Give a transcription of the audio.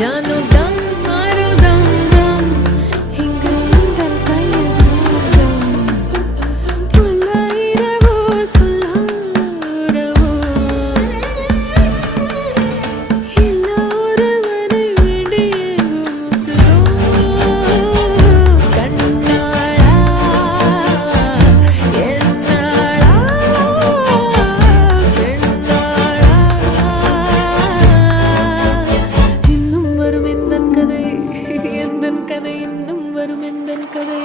জানো வருமெந்தன் கதை